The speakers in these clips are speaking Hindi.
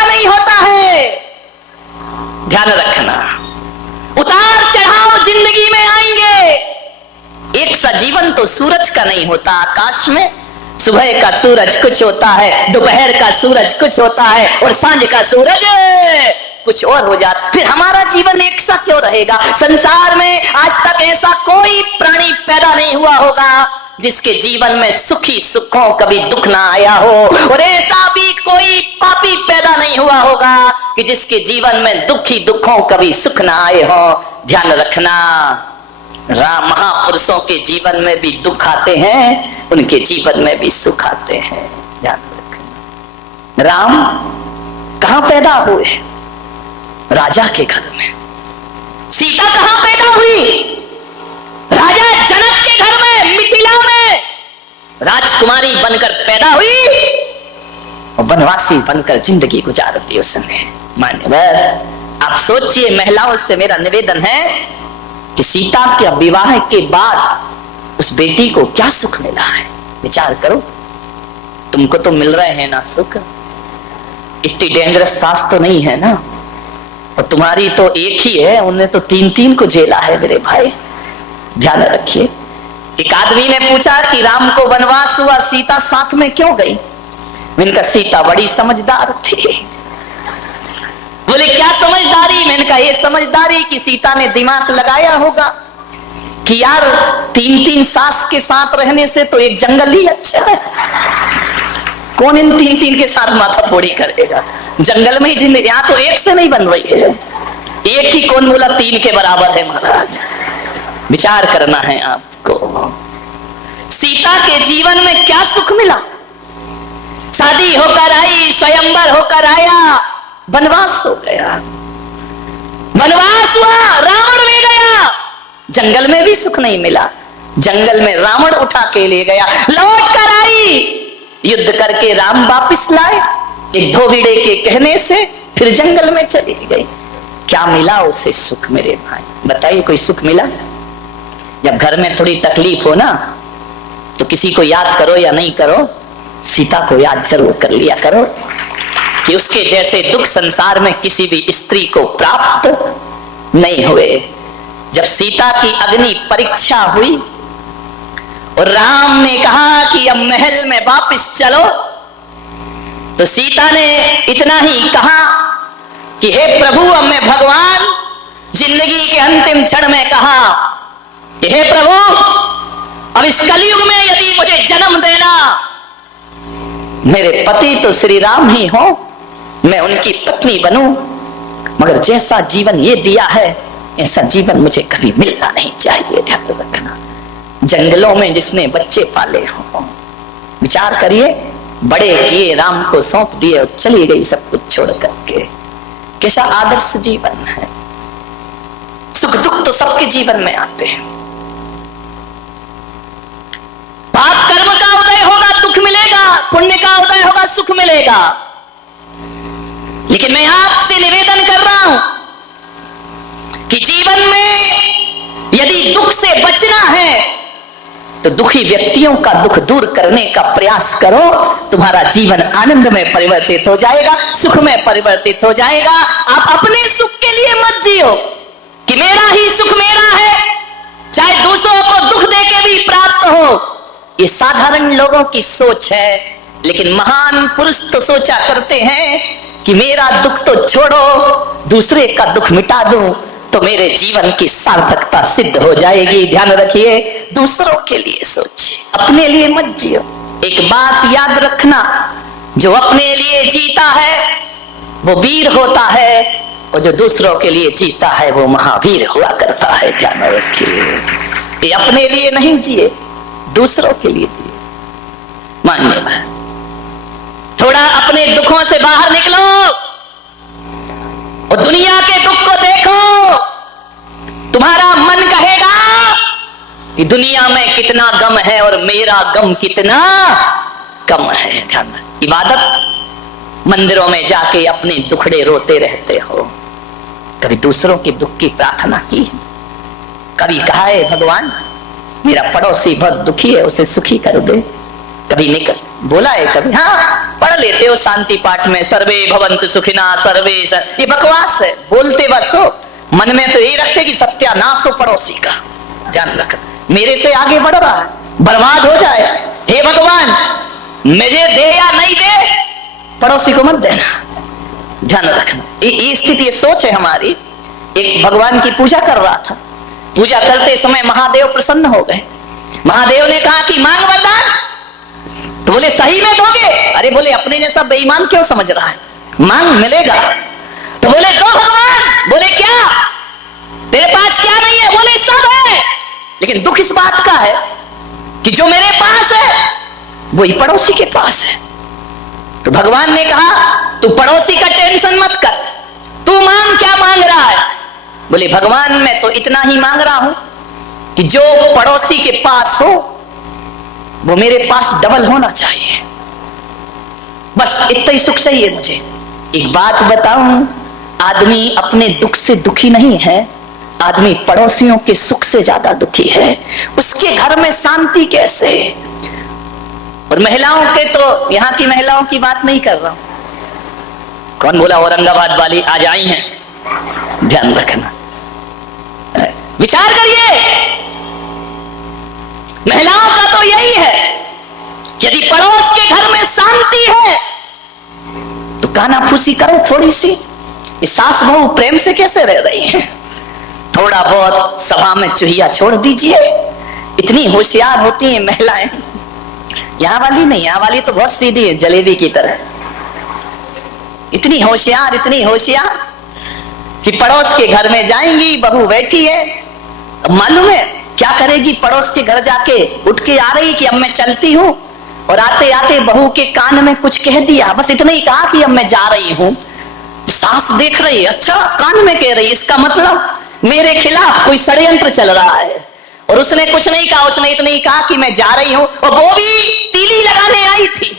पैदा नहीं होता है। ध्यान रखना, उतार चढ़ाव जिंदगी में आएंगे। एक सा जीवन तो सूरज का नहीं होता। आकाश में सुबह का सूरज कुछ होता है, दोपहर का सूरज कुछ होता है, और सांझ का सूरज कुछ और हो जाता। फिर हमारा जीवन एक सा क्यों रहेगा? संसार में आज तक ऐसा कोई प्राणी पैदा नहीं हुआ होगा जिसके जीवन में सुखी सुखों कभी दुख ना आया हो, और ऐसा भी कोई पापी पैदा नहीं हुआ होगा कि जिसके जीवन में दुखी दुखों कभी सुख ना आए हो। ध्यान रखना, राम महापुरुषों के जीवन में भी दुख आते हैं, उनके जीवन में भी सुख आते हैं। ध्यान रखना, राम कहां पैदा हुए? राजा के घर में। सीता कहां पैदा हुई? राजा जनक के घर में, मिथिला में राजकुमारी बनकर पैदा हुई और वनवासी बनकर जिंदगी गुजारती उसने। मान्यवर, आप सोचिए, महिलाओं से मेरा निवेदन है कि सीता के विवाह के बाद उस बेटी को क्या सुख मिला है? विचार करो। तुमको तो मिल रहे हैं ना सुख, इतनी डेंजरस सास तो नहीं है ना, और तुम्हारी तो एक ही है, उन्हें तो तीन तीन को झेला है मेरे भाई। ध्यान रखिए। एक आदमी ने पूछा कि राम को वनवास हुआ, सीता साथ में क्यों गई? मैंने कहा सीता बड़ी समझदार थी। बोले क्या समझदारी? मैंने कहा ये समझदारी कि सीता ने दिमाग लगाया होगा कि यार तीन तीन सास के साथ रहने से तो एक जंगल ही अच्छा है। कौन इन तीन तीन के साथ माथा फोड़ी करेगा? जंगल में ही जिंदगी। यहां तो एक से नहीं बन रही है, एक ही कौन बोला तीन के बराबर है? महाराज विचार करना है आपको। सीता के जीवन में क्या सुख मिला? शादी होकर आई, स्वयंवर होकर आया, वनवास हो गया। वनवास हुआ, रावण ले गया। जंगल में भी सुख नहीं मिला, जंगल में रावण उठा के ले गया। लौट कर आई, युद्ध करके राम वापिस लाए, एक धोबिड़े के कहने से फिर जंगल में चली गई। क्या मिला उसे सुख मेरे भाई? बताइए, कोई सुख मिला? जब घर में थोड़ी तकलीफ हो ना, तो किसी को याद करो या नहीं करो, सीता को याद जरूर कर लिया करो कि उसके जैसे दुख संसार में किसी भी स्त्री को प्राप्त नहीं हुए। जब सीता की अग्नि परीक्षा हुई और राम ने कहा कि अब महल में वापस चलो, तो सीता ने इतना ही कहा कि हे प्रभु, अब मैं भगवान जिंदगी के अंतिम क्षण में कहा, हे प्रभु, अब इस कलयुग में यदि मुझे जन्म देना, मेरे पति तो श्री राम ही हो, मैं उनकी पत्नी बनूं, मगर जैसा जीवन ये दिया है ऐसा जीवन मुझे कभी मिलना नहीं चाहिए। ध्यान रखना, जंगलों में जिसने बच्चे पाले हो, विचार करिए, बड़े किए, राम को सौंप दिए और चली गई सब कुछ छोड़ करके। कैसा आदर्श जीवन है। सुख दुख तो सबके जीवन में आते हैं। पाप कर्म का उदय होगा, दुख मिलेगा, पुण्य का उदय होगा, सुख मिलेगा। लेकिन मैं आपसे निवेदन कर रहा हूं कि जीवन में यदि दुख से बचना है तो दुखी व्यक्तियों का दुख दूर करने का प्रयास करो। तुम्हारा जीवन आनंद में परिवर्तित हो जाएगा, सुख में परिवर्तित हो जाएगा। आप अपने सुख के लिए मत जियो कि मेरा ही सुख मेरा है, चाहे दूसरों को दुख देके भी प्राप्त हो। ये साधारण लोगों की सोच है, लेकिन महान पुरुष तो सोचा करते हैं कि मेरा दुख तो छोड़ो, दूसरे का दुख मिटा दूं तो मेरे जीवन की सार्थकता सिद्ध हो जाएगी। ध्यान रखिए, दूसरों के लिए सोचिए, अपने लिए मत जियो। एक बात याद रखना, जो अपने लिए जीता है वो वीर होता है, और जो दूसरों के लिए जीता है वो महावीर हुआ करता है। ध्यान रखिए, ये अपने लिए नहीं जिए, दूसरों के लिए जिए। मान्य, थोड़ा अपने दुखों से बाहर निकलो और दुनिया के दुख को देखो। तुम्हारा मन कहेगा कि दुनिया में कितना गम है और मेरा गम कितना कम है। ध्यान, इबादत मंदिरों में जाके अपने दुखड़े रोते रहते हो, कभी दूसरों के दुख की प्रार्थना की? कभी कहा है भगवान मेरा पड़ोसी बहुत दुखी है, उसे सुखी कर दे? कभी नहीं कर। बोला है कभी? हाँ, पढ़ लेते हो शांति पाठ में, सर्वे भवन्तु सुखिना सर्वे, ये बकवास है, बोलते बस हो, मन में तो ये रखते कि सत्यानाश हो पड़ोसी का। ध्यान रख, मेरे से आगे बढ़ रहा है, बर्बाद हो जाए, हे भगवान मुझे दे या नहीं दे, पड़ोसी को मत देना। ध्यान रखना, ये स्थिति, ये सोच है हमारी। एक भगवान की पूजा कर रहा था, पूजा करते समय महादेव प्रसन्न हो गए। महादेव ने कहा कि मांग वरदान। तो बोले सही में दोगे? अरे बोले अपने जैसा बेईमान क्यों समझ रहा है, मांग मिलेगा। तो बोले दो भगवान। बोले क्या तेरे पास क्या नहीं है? बोले सब है, लेकिन दुख इस बात का है कि जो मेरे पास है वही पड़ोसी के पास है। तो भगवान ने कहा तू पड़ोसी का टेंशन मत कर, तू मांग, क्या मांग रहा है? बोले भगवान मैं तो इतना ही मांग रहा हूं कि जो पड़ोसी के पास हो वो मेरे पास डबल होना चाहिए, बस इतना ही सुख चाहिए मुझे। एक बात बताऊं, आदमी अपने दुख से दुखी नहीं है, आदमी पड़ोसियों के सुख से ज्यादा दुखी है। उसके घर में शांति कैसे? और महिलाओं के तो, यहां की महिलाओं की बात नहीं कर रहा हूं, कौन बोला औरंगाबाद वाली आज आई हैं? ध्यान रखना, विचार करिए, महिलाओं का तो यही है, यदि पड़ोस के घर में शांति है तो कानाफूसी करो थोड़ी सी। सास बहू प्रेम से कैसे रह रही है? थोड़ा बहुत सभा में चूहिया छोड़ दीजिए। इतनी होशियार होती हैं महिलाएं, यहां वाली नहीं, यहां वाली तो बहुत सीधी है, जलेबी की तरह। इतनी होशियार, इतनी होशियार कि पड़ोस के घर में जाएंगी, बहू बैठी है, अब मालूम है क्या करेगी? पड़ोस के घर जाके उठ के आ रही कि अब मैं चलती हूं, और आते आते बहू के कान में कुछ कह दिया, बस इतना ही कहा कि अब मैं जा रही हूं। सास देख रही, अच्छा कान में कह रही, इसका मतलब मेरे खिलाफ कोई षड्यंत्र चल रहा है। और उसने कुछ नहीं कहा, उसने इतना ही कहा कि मैं जा रही हूं, और वो भी तीली लगाने आई थी,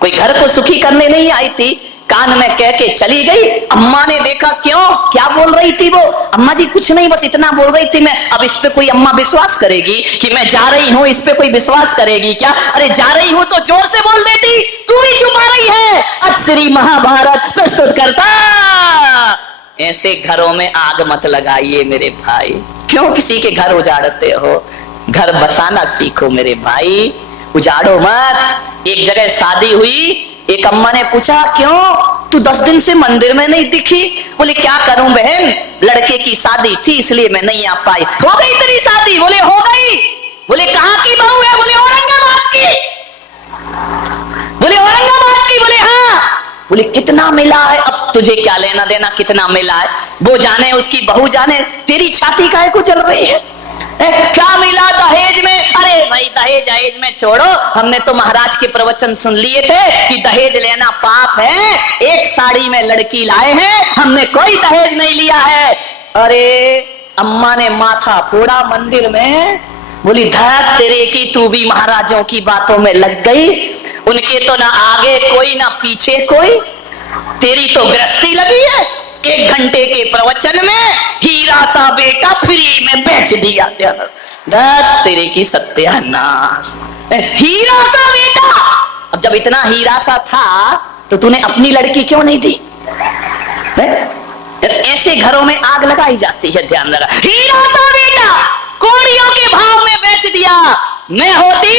कोई घर को सुखी करने नहीं आई थी, कान में कह के चली गई। अम्मा ने देखा, क्यों, क्या बोल रही थी वो? अम्मा जी कुछ नहीं, बस इतना बोल रही थी मैं। अब इस पे कोई अम्मा विश्वास करेगी कि मैं जा रही हूं? इस पे कोई विश्वास करेगी क्या? अरे जा रही हूं तो जोर से बोल देती, तू भी चुप आ रही है। आज श्री महाभारत प्रस्तुत करता। ऐसे घरों में आग मत लगाइए मेरे भाई, क्यों किसी के घर उजाड़ते हो? घर बसाना सीखो मेरे भाई, उजाड़ो मत। एक जगह शादी हुई, एक अम्मा ने पूछा क्यों तू 10 दिन से मंदिर में नहीं दिखी? बोले क्या करूं बहन, लड़के की शादी थी इसलिए मैं नहीं आ पाई। हो गई तेरी शादी? बोले हो गई। बोले कहां की बहू है? बोले औरंगाबाद की। बोले औरंगाबाद की? बोले हाँ। बोले कितना मिला है? अब तुझे क्या लेना देना कितना मिला है, वो जाने उसकी बहू जाने, तेरी छाती काहे को जल रही है? क्या मिला दहेज में? अरे भाई दहेज में छोड़ो, हमने तो महाराज के प्रवचन सुन लिए थे कि दहेज लेना पाप है। एक साड़ी में लड़की लाए हैं, हमने कोई दहेज नहीं लिया है। अरे अम्मा ने माथा फोड़ा मंदिर में, बोली धत तेरे की, तू भी महाराजों की बातों में लग गई। उनके तो ना आगे कोई ना पीछे कोई, तेरी तो गृहस्थी लगी है। 1 घंटे के प्रवचन में हीरा सा बेटा फ्री में बेच दिया, तेरे की सत्यानाश। हीरा सा बेटा, अब जब इतना हीरा सा था तो तूने अपनी लड़की क्यों नहीं दी? ऐसे घरों में आग लगाई जाती है, ध्यान लगा। हीरा सा बेटा कौड़ियों के भाव में बेच दिया, मैं होती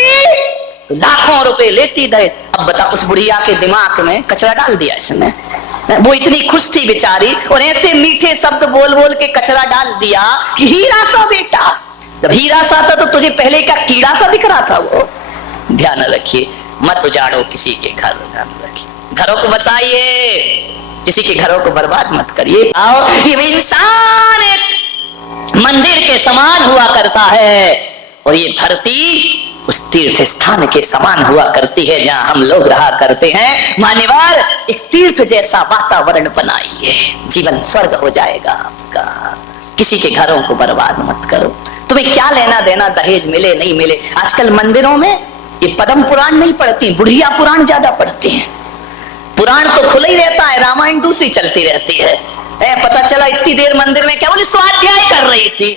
तो लाखों रुपए लेती दहेज। अब बता, उस बुढ़िया के दिमाग में कचरा डाल दिया इसने। वो इतनी खुश थी बेचारी, और ऐसे मीठे शब्द बोल बोल के कचरा डाल दिया कि हीरा सा बेटा। जब हीरा सा था तो तुझे पहले का कीड़ा सा दिख रहा था वो। ध्यान रखिए, मत उजाड़ो किसी के घर, ध्यान रखिए, घरों को बसाइए, किसी के घरों को बर्बाद मत करिए। आओ, ये इंसान एक मंदिर के समान हुआ करता है, और ये धरती उस तीर्थ स्थान के समान हुआ करती है जहां हम लोग रहा करते हैं। मान्यवर, एक तीर्थ जैसा वातावरण बनाइए, जीवन स्वर्ग हो जाएगा आपका। किसी के घरों को बर्बाद मत करो। तुम्हें क्या लेना देना दहेज मिले नहीं मिले? आजकल मंदिरों में ये पद्म पुराण नहीं पढ़ती, बुढ़िया पुराण ज्यादा पढ़ती हैं। पुराण तो खुला ही रहता है, रामायण दूसरी चलती रहती है। पता चला इतनी देर मंदिर में क्या बोले स्वाध्याय कर रही थी।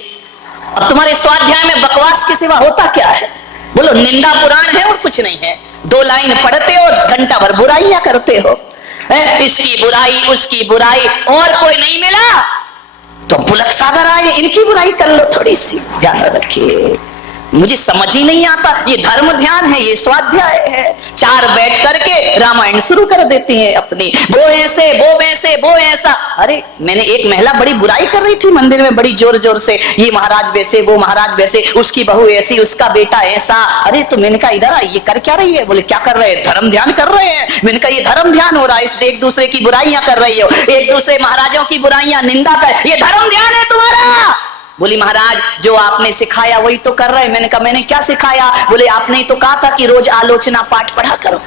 अब तुम्हारे स्वाध्याय में बकवास के सिवा होता क्या है? बोलो, निंदा पुराण है और कुछ नहीं है। 2 लाइन पढ़ते हो, घंटा भर बुराइयां करते हो, इसकी बुराई उसकी बुराई, और कोई नहीं मिला तो बुलक सागर आए, इनकी बुराई कर लो थोड़ी सी। ध्यान रखिए, मुझे समझ ही नहीं आता, ये धर्म ध्यान है, ये स्वाध्याय है। 4 बैठ करके रामायण शुरू कर देती हैं अपनी, वो ऐसे वो वैसे वो ऐसा। अरे मैंने एक महिला बड़ी बुराई कर रही थी मंदिर में बड़ी जोर जोर से, ये महाराज वैसे वो महाराज वैसे, उसकी बहू ऐसी उसका बेटा ऐसा। अरे तो मैंने कहा इधर आई, ये कर क्या रही है? बोले क्या कर रहे हैं? धर्म ध्यान कर रहे हैं। मैंने कहा ये धर्म ध्यान हो रहा है, एक दूसरे की बुराइयां कर रही हो, एक दूसरे महाराजों की बुराइयां निंदा कर, ये धर्म ध्यान है तुम्हारा? बोली महाराज जो आपने सिखाया वही तो कर रहे हैं। मैंने कहा मैंने क्या सिखाया? बोले आपने तो कहा था कि रोज आलोचना पाठ पढ़ा करो।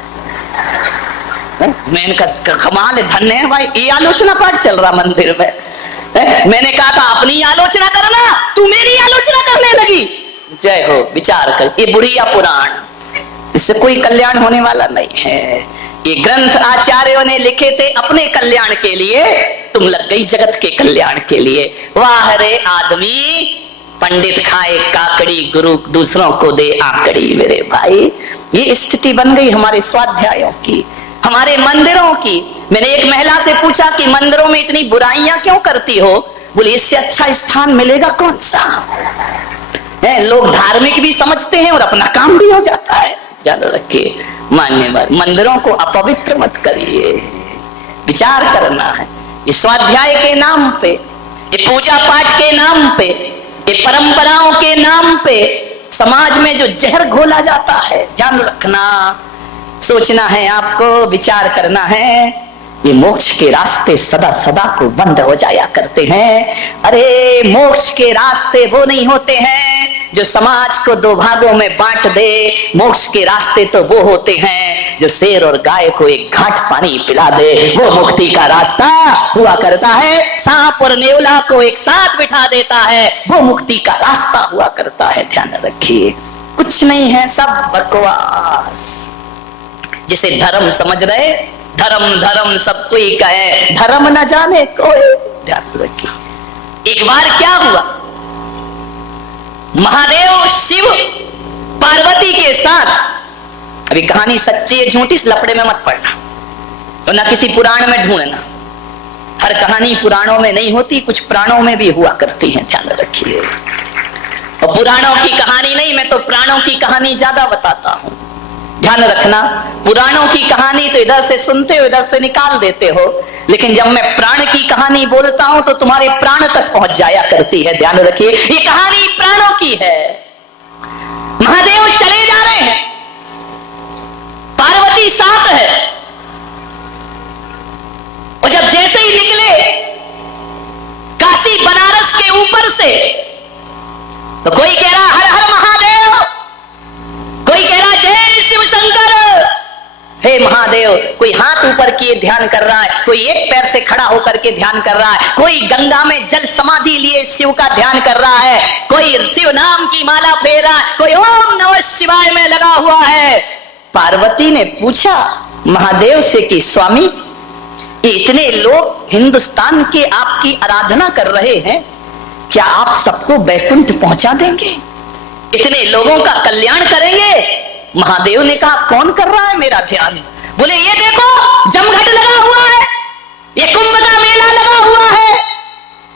मैंने कहा कमाल है, धन्य है भाई, ये आलोचना पाठ चल रहा मंदिर में। मैंने कहा था अपनी आलोचना करना, तू मेरी आलोचना करने लगी। जय हो, विचार कर, ये बुढ़िया पुराण, इससे कोई कल्याण होने वाला नहीं है। ये ग्रंथ आचार्यों ने लिखे थे अपने कल्याण के लिए, तुम लग गई जगत के कल्याण के लिए। वाह रे आदमी, पंडित खाए काकड़ी, गुरु दूसरों को दे आकड़ी। मेरे भाई ये स्थिति बन गई हमारे स्वाध्यायों की, हमारे मंदिरों की। मैंने एक महिला से पूछा कि मंदिरों में इतनी बुराइयां क्यों करती हो? बोले इससे अच्छा स्थान मिलेगा कौन सा है? लोग धार्मिक भी समझते हैं और अपना काम भी हो जाता है। याद रखिए मान्यवर, मंदिरों को अपवित्र मत करिए, विचार करना है। ये स्वाध्याय के नाम पे, ये पूजा पाठ के नाम पे, ये परंपराओं के नाम पे समाज में जो जहर घोला जाता है, ध्यान रखना, सोचना है आपको, विचार करना है। ये मोक्ष के रास्ते सदा सदा को बंद हो जाया करते हैं। अरे मोक्ष के रास्ते वो नहीं होते हैं जो समाज को 2 भागों में बांट दे। मोक्ष के रास्ते तो वो होते हैं जो शेर और गाय को एक घाट पानी पिला दे, वो मुक्ति का रास्ता हुआ करता है। सांप और नेवला को एक साथ बिठा देता है, वो मुक्ति का रास्ता हुआ करता है। ध्यान रखिए, कुछ नहीं है, सब बकवास। जिसे धर्म समझ रहे, धर्म धर्म सब कोई कहे, धर्म न जाने कोई। ध्यान रखिए, एक बार क्या हुआ, महादेव शिव पार्वती के साथ, अभी कहानी सच्ची है झूठी, इस लफड़े में मत पड़ना और ना किसी पुराण में ढूंढना। हर कहानी पुराणों में नहीं होती, कुछ प्राणों में भी हुआ करती है। ध्यान रखिए, और पुराणों की कहानी नहीं, मैं तो प्राणों की कहानी ज्यादा बताता हूं। ध्यान रखना, पुराणों की कहानी तो इधर से सुनते हो, इधर से निकाल देते हो, लेकिन जब मैं प्राण की कहानी बोलता हूं तो तुम्हारे प्राण तक पहुंच जाया करती है। ध्यान रखिए, ये कहानी प्राणों की है। महादेव चले जा रहे हैं, पार्वती साथ है, और जब जैसे ही निकले काशी बनारस के ऊपर से, तो कोई कह रहा हर हर महादेव, कोई कह रहा जय शिव शंकर, हे महादेव। कोई हाथ ऊपर किए ध्यान कर रहा है, कोई एक पैर से खड़ा होकर के ध्यान कर रहा है, कोई गंगा में जल समाधि लिए शिव का ध्यान कर रहा है, कोई शिव नाम की माला फेर रहा है, कोई ओम नमः शिवाय में लगा हुआ है। पार्वती ने पूछा महादेव से कि स्वामी, ये इतने लोग हिंदुस्तान के आपकी आराधना कर रहे हैं, क्या आप सबको बैकुंठ पहुंचा देंगे? इतने लोगों का कल्याण करेंगे? महादेव ने कहा कौन कर रहा है मेरा ध्यान? बोले ये देखो जमघट लगा हुआ है, ये कुंभ का मेला लगा हुआ है,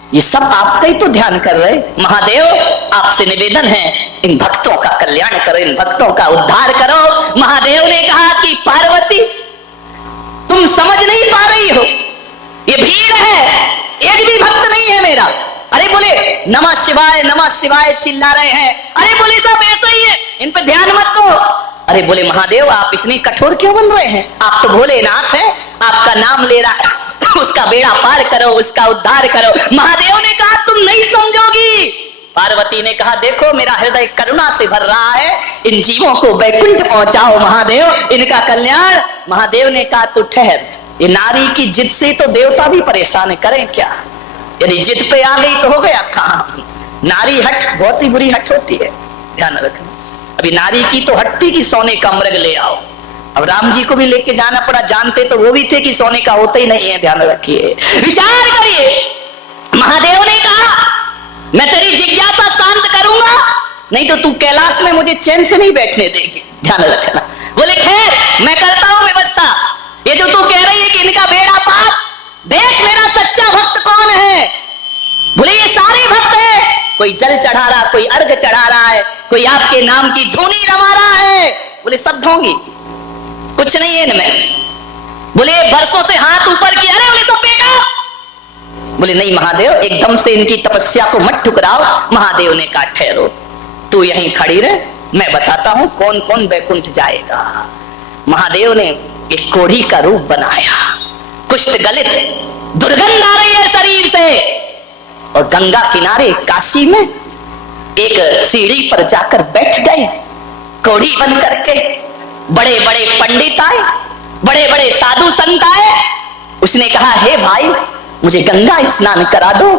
ये सब आपका ही तो ध्यान कर रहे। महादेव आपसे निवेदन है, इन भक्तों का कल्याण करो, इन भक्तों का उद्धार करो। महादेव ने कहा कि पार्वती तुम समझ नहीं पा रही हो, ये भीड़ है, एक भी भक्त नहीं है मेरा। अरे बोले नमः शिवाय चिल्ला रहे हैं। अरे बोले सब ऐसा ही है, इन पे ध्यान मत दो। अरे बोले महादेव आप इतनी कठोर क्यों बन रहे हैं? आप तो भोलेनाथ हैं, आपका नाम ले रहा उसका बेड़ा पार करो, उसका उद्धार करो। महादेव ने कहा तुम नहीं समझोगी। पार्वती ने कहा देखो मेरा हृदय करुणा से भर रहा है, इन जीवों को बैकुंठ पहुंचाओ महादेव, इनका कल्याण। महादेव ने कहा तू ठहर, ये नारी की जिद से तो देवता भी परेशान करें क्या? यदि जिद पे आ गई तो हो गया काम। नारी हट बहुत ही बुरी हट होती है, ध्यान रखना। अभी नारी की तो हट्टी की सोने का मृग ले आओ, अब राम जी को भी लेके जाना पड़ा, जानते तो वो भी थे कि सोने का होता ही नहीं है। ध्यान रखिए, विचार करिए। महादेव ने कहा मैं तेरी जिज्ञासा शांत करूंगा, नहीं तो तू कैलाश में मुझे चैन से नहीं बैठने देगी। ध्यान रखना, बोले खैर मैं करता हूं व्यवस्था। ये जो तू कह रही है कि इनका बेड़ा पार, देख मेरा सच्चा भक्त कौन है। बोले ये सारे भक्त है, कोई जल चढ़ा रहा, कोई अर्घ चढ़ा रहा है, कोई आपके नाम की धुनी रमा रहा है। बोले सब ढोंगी, कुछ नहीं है इनमें। बोले बरसों से हाथ ऊपर किया, अरे बोले सब बेकार। बोले नहीं महादेव, एकदम से इनकी तपस्या को मत ठुकराओ। महादेव ने कहा ठहरो, तू यहीं खड़ी रह, मैं बताता हूं कौन कौन बैकुंठ जाएगा। महादेव ने एक कोढ़ी का रूप बनाया, कुष्ठ गलित, दुर्गंध आ रही है शरीर से, और गंगा किनारे काशी में एक सीढ़ी पर जाकर बैठ गए कोढ़ी बन करके। बड़े बड़े पंडित आए, बड़े बड़े साधु संत आए। उसने कहा हे भाई मुझे गंगा स्नान करा दो,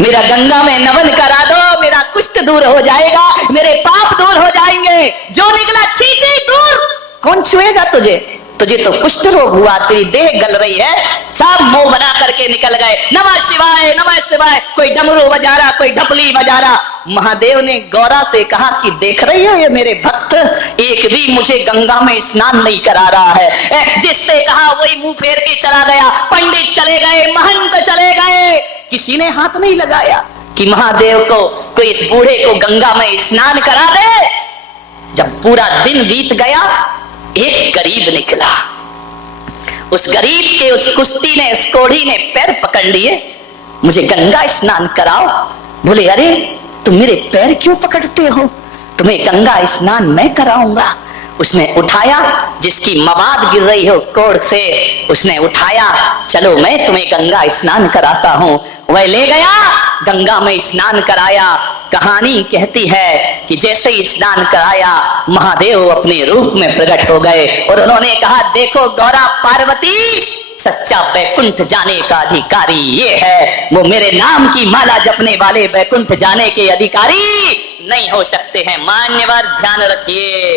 मेरा गंगा में नमन करा दो, मेरा कुष्ठ दूर हो जाएगा, मेरे पाप दूर हो जाएंगे। जो निकला छी छी दूर, कौन छुएगा तुझे, तुझे तो कुष्ठ रोग हुआ, तेरी देह गल रही है। सब मुंह बना करके निकल गए। नमः शिवाय नमः शिवाय, कोई डमरू बजा रहा, कोई ढपली बजा रहा। महादेव ने गौरा से कहा कि देख रही हो ये मेरे भक्त एक भी मुझे गंगा में स्नान नहीं करा रहा है। जिससे कहा वही मुंह फेर के चला गया। पंडित चले गए, महंत चले गए, किसी ने हाथ नहीं लगाया कि महादेव को कोई इस बूढ़े को गंगा में स्नान करा दे। जब पूरा दिन बीत गया, एक गरीब निकला। उस गरीब के उस कुश्ती ने, उस कोढ़ी ने पैर पकड़ लिए, मुझे गंगा स्नान कराओ। बोले अरे तुम मेरे पैर क्यों पकड़ते हो, तुम्हें गंगा स्नान मैं कराऊंगा। उसने उठाया, जिसकी मवाद गिर रही हो कोढ़ से, उसने उठाया, चलो मैं तुम्हें गंगा स्नान कराता हूं। वह ले गया, गंगा में स्नान कराया। कहानी कहती है कि जैसे ही स्नान कराया, महादेव अपने रूप में प्रकट हो गए और उन्होंने कहा देखो गौरा पार्वती, सच्चा बैकुंठ जाने का अधिकारी ये है, वो मेरे नाम की माला जपने वाले बैकुंठ जाने के अधिकारी नहीं हो सकते हैं। मान्यवर ध्यान रखिए।